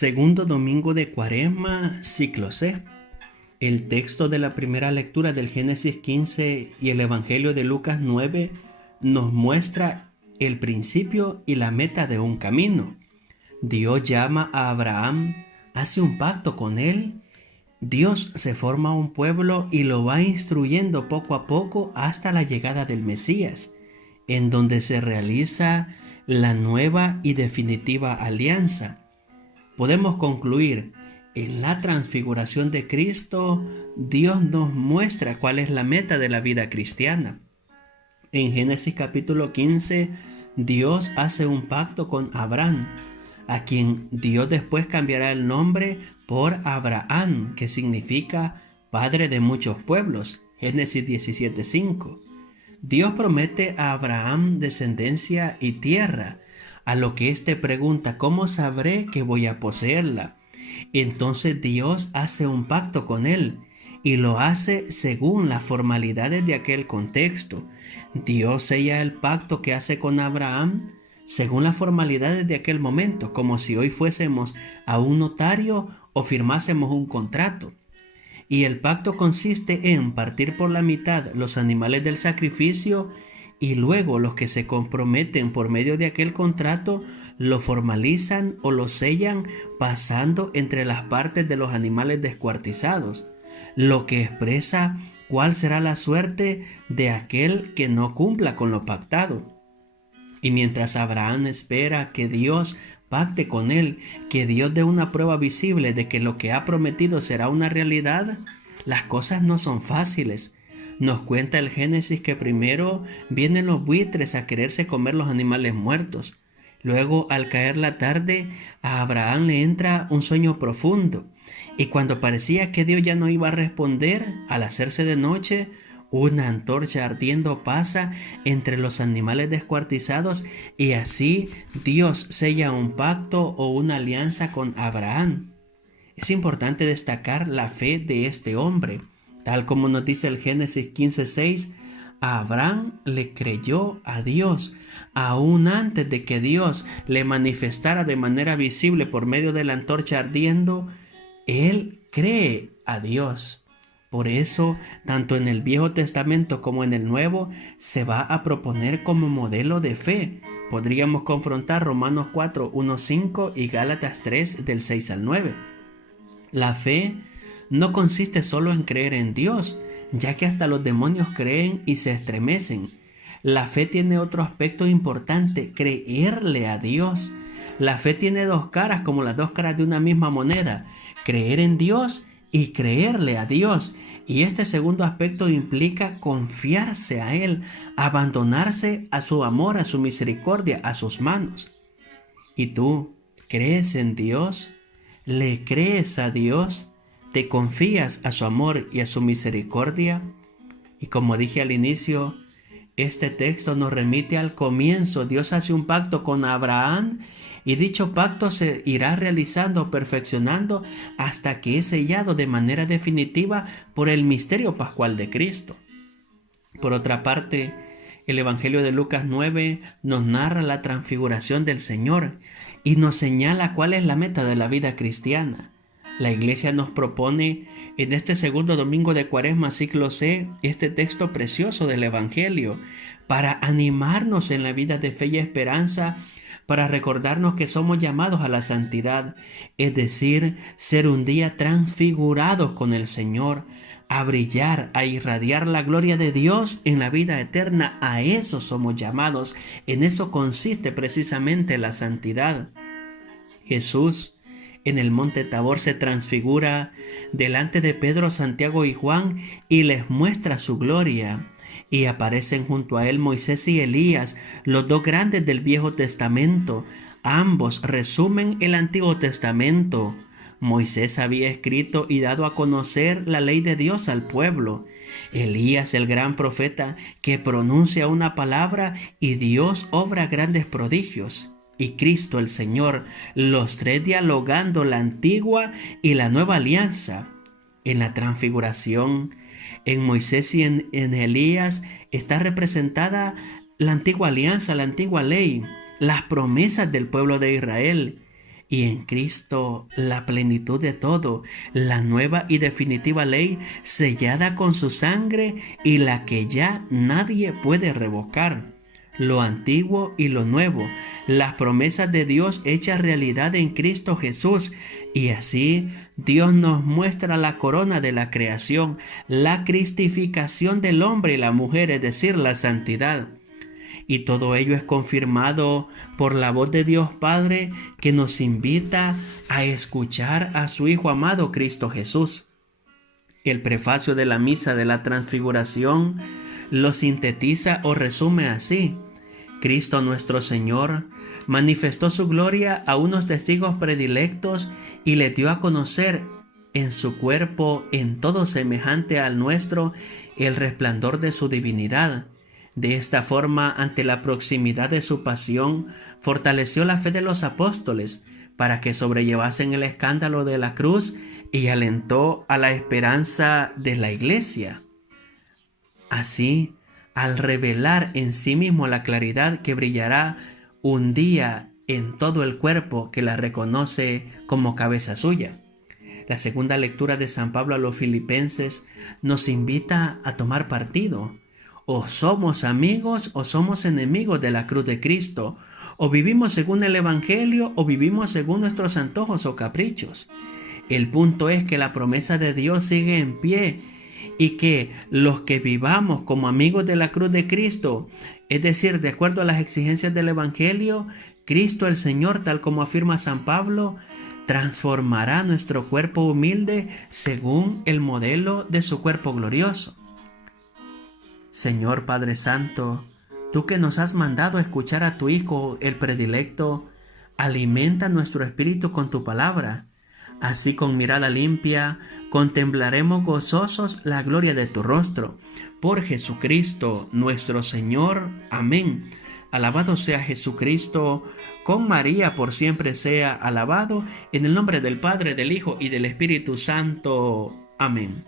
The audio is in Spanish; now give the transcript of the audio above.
Segundo domingo de Cuaresma, ciclo C. El texto de la primera lectura del Génesis 15 y el Evangelio de Lucas 9 nos muestra el principio y la meta de un camino. Dios llama a Abraham, hace un pacto con él. Dios se forma un pueblo y lo va instruyendo poco a poco hasta la llegada del Mesías, en donde se realiza la nueva y definitiva alianza. Podemos concluir, en la transfiguración de Cristo, Dios nos muestra cuál es la meta de la vida cristiana. En Génesis capítulo 15, Dios hace un pacto con Abraham, a quien Dios después cambiará el nombre por Abraham, que significa padre de muchos pueblos. Génesis 17:5. Dios promete a Abraham descendencia y tierra, a lo que éste pregunta: ¿cómo sabré que voy a poseerla? Entonces Dios hace un pacto con él y lo hace según las formalidades de aquel contexto. Dios sella el pacto que hace con Abraham según las formalidades de aquel momento, como si hoy fuésemos a un notario o firmásemos un contrato. Y el pacto consiste en partir por la mitad los animales del sacrificio, y luego los que se comprometen por medio de aquel contrato lo formalizan o lo sellan pasando entre las partes de los animales descuartizados, lo que expresa cuál será la suerte de aquel que no cumpla con lo pactado. Y mientras Abraham espera que Dios pacte con él, que Dios dé una prueba visible de que lo que ha prometido será una realidad, las cosas no son fáciles. Nos cuenta el Génesis que primero vienen los buitres a quererse comer los animales muertos. Luego, al caer la tarde, a Abraham le entra un sueño profundo. Y cuando parecía que Dios ya no iba a responder, al hacerse de noche, una antorcha ardiendo pasa entre los animales descuartizados, y así Dios sella un pacto o una alianza con Abraham. Es importante destacar la fe de este hombre. Tal como nos dice el Génesis 15:6, Abraham le creyó a Dios, aún antes de que Dios le manifestara de manera visible por medio de la antorcha ardiendo. Él cree a Dios. Por eso, tanto en el Viejo Testamento como en el Nuevo, se va a proponer como modelo de fe. Podríamos confrontar Romanos 4:1-5 y Gálatas 3 del 6 al 9. La fe no consiste solo en creer en Dios, ya que hasta los demonios creen y se estremecen. La fe tiene otro aspecto importante: creerle a Dios. La fe tiene dos caras, como las dos caras de una misma moneda: creer en Dios y creerle a Dios. Y este segundo aspecto implica confiarse a Él, abandonarse a su amor, a su misericordia, a sus manos. ¿Y tú crees en Dios? ¿Le crees a Dios? ¿Te confías a su amor y a su misericordia? Y como dije al inicio, este texto nos remite al comienzo. Dios hace un pacto con Abraham y dicho pacto se irá realizando, perfeccionando hasta que es sellado de manera definitiva por el misterio pascual de Cristo. Por otra parte, el Evangelio de Lucas 9 nos narra la transfiguración del Señor y nos señala cuál es la meta de la vida cristiana. La Iglesia nos propone en este segundo domingo de Cuaresma, ciclo C, este texto precioso del Evangelio para animarnos en la vida de fe y esperanza, para recordarnos que somos llamados a la santidad, es decir, ser un día transfigurados con el Señor, a brillar, a irradiar la gloria de Dios en la vida eterna. A eso somos llamados. En eso consiste precisamente la santidad. Jesús en el monte Tabor se transfigura delante de Pedro, Santiago y Juan y les muestra su gloria. Y aparecen junto a él Moisés y Elías, los dos grandes del Viejo Testamento. Ambos resumen el Antiguo Testamento. Moisés había escrito y dado a conocer la ley de Dios al pueblo. Elías, el gran profeta, que pronuncia una palabra y Dios obra grandes prodigios. Y Cristo el Señor, los tres dialogando la antigua y la nueva alianza. En la transfiguración, en Moisés y en Elías está representada la antigua alianza, la antigua ley, las promesas del pueblo de Israel. y en Cristo la plenitud de todo, la nueva y definitiva ley sellada con su sangre y la que ya nadie puede revocar. Lo antiguo y lo nuevo, las promesas de Dios hechas realidad en Cristo Jesús, y así Dios nos muestra la corona de la creación, la cristificación del hombre y la mujer, es decir, la santidad. Y todo ello es confirmado por la voz de Dios Padre, que nos invita a escuchar a su Hijo amado Cristo Jesús. El prefacio de la misa de la transfiguración lo sintetiza o resume así: Cristo nuestro Señor manifestó su gloria a unos testigos predilectos y le dio a conocer en su cuerpo, en todo semejante al nuestro, el resplandor de su divinidad. De esta forma, ante la proximidad de su pasión, fortaleció la fe de los apóstoles para que sobrellevasen el escándalo de la cruz y alentó a la esperanza de la Iglesia. Así, al revelar en sí mismo la claridad que brillará un día en todo el cuerpo que la reconoce como cabeza suya. La segunda lectura de San Pablo a los Filipenses nos invita a tomar partido. O somos amigos o somos enemigos de la cruz de Cristo. O vivimos según el Evangelio o vivimos según nuestros antojos o caprichos. El punto es que la promesa de Dios sigue en pie y que los que vivamos como amigos de la cruz de Cristo, es decir, de acuerdo a las exigencias del Evangelio, Cristo el Señor, tal como afirma San Pablo, transformará nuestro cuerpo humilde según el modelo de su cuerpo glorioso. Señor Padre Santo, tú que nos has mandado a escuchar a tu Hijo, el predilecto, alimenta nuestro espíritu con tu palabra. Así, con mirada limpia, contemplaremos gozosos la gloria de tu rostro. Por Jesucristo nuestro Señor. Amén. Alabado sea Jesucristo, con María por siempre sea alabado, en el nombre del Padre, del Hijo y del Espíritu Santo. Amén.